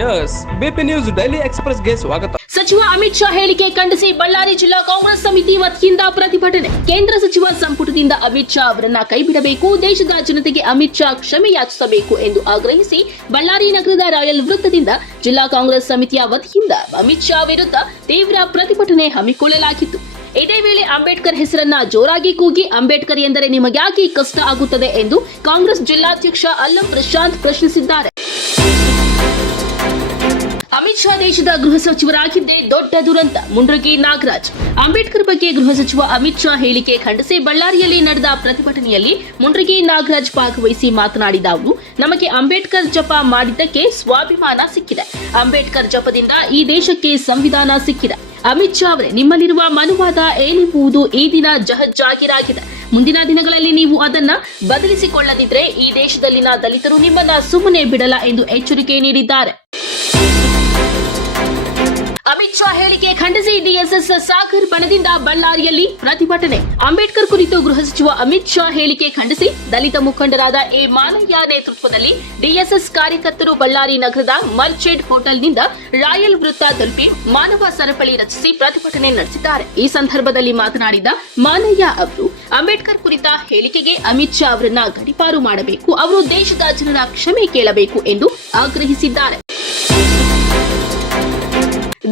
Yes BP news daily ಎಕ್ಸ್ಪ್ರೆಸ್ಗೆ ಸ್ವಾಗತ. ಸಚಿವ ಅಮಿತ್ ಶಾ ಹೇಳಿಕೆ ಖಂಡಿಸಿ ಬಳ್ಳಾರಿ ಜಿಲ್ಲಾ ಕಾಂಗ್ರೆಸ್ ಸಮಿತಿ ವತಿಯಿಂದ ಪ್ರತಿಭಟನೆ. ಕೇಂದ್ರ ಸಚಿವ ಸಂಪುಟದಿಂದ ಅಮಿತ್ ಶಾ ಅವರನ್ನ ಕೈಬಿಡಬೇಕು, ದೇಶದ ಜನತೆಗೆ ಅಮಿತ್ ಶಾ ಕ್ಷಮೆ ಯಾಚಿಸಬೇಕು ಎಂದು ಆಗ್ರಹಿಸಿ ಬಳ್ಳಾರಿ ನಗರದ ರಾಯಲ್ ವೃತ್ತದಿಂದ ಜಿಲ್ಲಾ ಕಾಂಗ್ರೆಸ್ ಸಮಿತಿಯ ವತಿಯಿಂದ ಅಮಿತ್ ಶಾ ವಿರುದ್ಧ ತೀವ್ರ ಪ್ರತಿಭಟನೆ ಹಮ್ಮಿಕೊಳ್ಳಲಾಗಿತ್ತು. ಇದೇ ವೇಳೆ ಅಂಬೇಡ್ಕರ್ ಹೆಸರನ್ನ ಜೋರಾಗಿ ಕೂಗಿ, ಅಂಬೇಡ್ಕರ್ ಎಂದರೆ ನಿಮಗ್ಯಾಕೆ ಕಷ್ಟ ಆಗುತ್ತದೆ ಎಂದು ಕಾಂಗ್ರೆಸ್ ಜಿಲ್ಲಾಧ್ಯಕ್ಷ ಅಲ್ಲಂ ಪ್ರಶಾಂತ್ ಪ್ರಶ್ನಿಸಿದ್ದಾರೆ. ಅಮಿತ್ ಶಾ ದೇಶದ ಗೃಹ ಸಚಿವರಾಗಿದ್ದೇ ದೊಡ್ಡ ದುರಂತ. ಮುಂಡ್ರಗಿ ನಾಗರಾಜ್. ಅಂಬೇಡ್ಕರ್ ಬಗ್ಗೆ ಗೃಹ ಸಚಿವ ಅಮಿತ್ ಶಾ ಹೇಳಿಕೆ ಖಂಡಿಸಿ ಬಳ್ಳಾರಿಯಲ್ಲಿ ನಡೆದ ಪ್ರತಿಭಟನೆಯಲ್ಲಿ ಮುಂಡ್ರಗಿ ನಾಗರಾಜ್ ಭಾಗವಹಿಸಿ ಮಾತನಾಡಿದ ನಮಗೆ ಅಂಬೇಡ್ಕರ್ ಜಪ ಮಾಡಿದ್ದಕ್ಕೆ ಸ್ವಾಭಿಮಾನ ಸಿಕ್ಕಿದೆ. ಅಂಬೇಡ್ಕರ್ ಜಪದಿಂದ ಈ ದೇಶಕ್ಕೆ ಸಂವಿಧಾನ ಸಿಕ್ಕಿದೆ. ಅಮಿತ್ ಶಾ ಅವರೇ, ನಿಮ್ಮಲ್ಲಿರುವ ಮನುವಾದ ಏನೆಂಬುದು ಈ ದಿನ ಜಹಜ್ಜಾಗಿರಾಗಿದೆ. ಮುಂದಿನ ದಿನಗಳಲ್ಲಿ ನೀವು ಅದನ್ನ ಬದಲಿಸಿಕೊಳ್ಳದಿದ್ರೆ ಈ ದೇಶದಲ್ಲಿನ ದಲಿತರು ನಿಮ್ಮನ್ನ ಸುಮ್ಮನೆ ಬಿಡಲ್ಲ ಎಂದು ಎಚ್ಚರಿಕೆ ನೀಡಿದ್ದಾರೆ. ಅಮಿತ್ ಶಾ ಹೇಳಿಕೆ ಖಂಡಿಸಿ ಡಿಎಸ್ಎಸ್ ಸಾಗರ್ ಬಣದಿಂದ ಬಳ್ಳಾರಿಯಲ್ಲಿ ಪ್ರತಿಭಟನೆ. ಅಂಬೇಡ್ಕರ್ ಕುರಿತು ಗೃಹ ಸಚಿವ ಅಮಿತ್ ಶಾ ಹೇಳಿಕೆ ಖಂಡಿಸಿ, ದಲಿತ ಮುಖಂಡರಾದ ಎ ಮಾನಯ್ಯ ನೇತೃತ್ವದಲ್ಲಿ ಡಿಎಸ್ಎಸ್ ಕಾರ್ಯಕರ್ತರು ಬಳ್ಳಾರಿ ನಗರದ ಮರ್ಚೆಡ್ ಹೋಟೆಲ್ನಿಂದ ರಾಯಲ್ ವೃತ್ತ ತಲುಪಿ ಮಾನವ ಸರಪಳಿ ರಚಿಸಿ ಪ್ರತಿಭಟನೆ ನಡೆಸಿದ್ದಾರೆ. ಈ ಸಂದರ್ಭದಲ್ಲಿ ಮಾತನಾಡಿದ ಮಾನಯ್ಯ ಅವರು, ಅಂಬೇಡ್ಕರ್ ಕುರಿತ ಹೇಳಿಕೆಗೆ ಅಮಿತ್ ಶಾ ಅವರನ್ನ ಗಡಿಪಾರು ಮಾಡಬೇಕು, ಅವರು ದೇಶದ ಜನರ ಕ್ಷಮೆ ಕೇಳಬೇಕು ಎಂದು ಆಗ್ರಹಿಸಿದ್ದಾರೆ.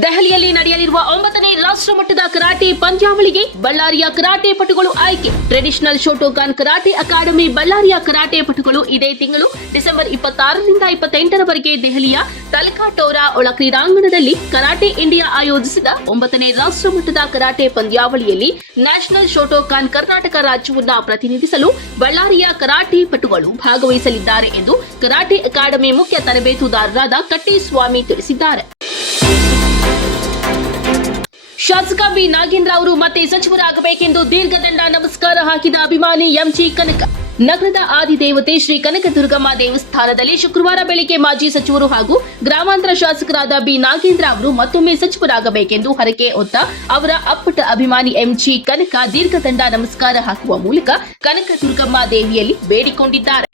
ದೆಹಲಿಯಲ್ಲಿ ನಡೆಯಲಿರುವ ಒಂಬತ್ತನೇ ರಾಷ್ಟ್ರ ಮಟ್ಟದ ಕರಾಟೆ ಪಂದ್ಯಾವಳಿಗೆ ಬಳ್ಳಾರಿಯ ಕರಾಟೆ ಪಟುಗಳು ಆಯ್ಕೆ. ಟ್ರೆಡಿಷನಲ್ ಶೋಟೋಕಾನ್ ಕರಾಟೆ ಅಕಾಡೆಮಿ ಬಳ್ಳಾರಿಯ ಕರಾಟೆ ಪಟುಗಳು ಇದೇ ತಿಂಗಳು ಡಿಸೆಂಬರ್ ಇಪ್ಪತ್ತಾರರಿಂದ ಇಪ್ಪತ್ತೆಂಟರವರೆಗೆ ದೆಹಲಿಯ ತಲಕಾಟೋರಾ ಒಳ ಕ್ರೀಡಾಂಗಣದಲ್ಲಿ ಕರಾಟೆ ಇಂಡಿಯಾ ಆಯೋಜಿಸಿದ ಒಂಬತ್ತನೇ ರಾಷ್ಟ್ರ ಮಟ್ಟದ ಕರಾಟೆ ಪಂದ್ಯಾವಳಿಯಲ್ಲಿ ನ್ಯಾಷನಲ್ ಶೋಟೋಕಾನ್ ಕರ್ನಾಟಕ ರಾಜ್ಯವನ್ನು ಪ್ರತಿನಿಧಿಸಲು ಬಳ್ಳಾರಿಯ ಕರಾಟೆ ಪಟುಗಳು ಭಾಗವಹಿಸಲಿದ್ದಾರೆ ಎಂದು ಕರಾಟೆ ಅಕಾಡೆಮಿ ಮುಖ್ಯ ತರಬೇತುದಾರರಾದ ಕಟ್ಟೇಸ್ವಾಮಿ ತಿಳಿಸಿದ್ದಾರೆ. ಶಾಸಕ ಬಿ ನಾಗೇಂದ್ರ ಅವರು ಮತ್ತೆ ಸಚಿವರಾಗಬೇಕೆಂದು ದೀರ್ಘದಂಡ ನಮಸ್ಕಾರ ಹಾಕಿದ ಅಭಿಮಾನಿ ಎಂಜಿ ಕನಕ. ನಗರದ ಆದಿದೇವತೆ ಶ್ರೀ ಕನಕ ದುರ್ಗಮ್ಮ ದೇವಸ್ಥಾನದಲ್ಲಿ ಶುಕ್ರವಾರ ಬೆಳಿಗ್ಗೆ ಮಾಜಿ ಸಚಿವರು ಹಾಗೂ ಗ್ರಾಮಾಂತರ ಶಾಸಕರಾದ ಬಿ ನಾಗೇಂದ್ರ ಅವರು ಮತ್ತೊಮ್ಮೆ ಸಚಿವರಾಗಬೇಕೆಂದು ಹರಕೆ ಹೊತ್ತ ಅವರ ಅಪ್ಪಟ ಅಭಿಮಾನಿ ಎಂಜಿ ಕನಕ ದೀರ್ಘದಂಡ ನಮಸ್ಕಾರ ಹಾಕುವ ಮೂಲಕ ಕನಕ ದುರ್ಗಮ್ಮ ದೇವಿಯಲ್ಲಿ ಬೇಡಿಕೊಂಡಿದ್ದಾರೆ.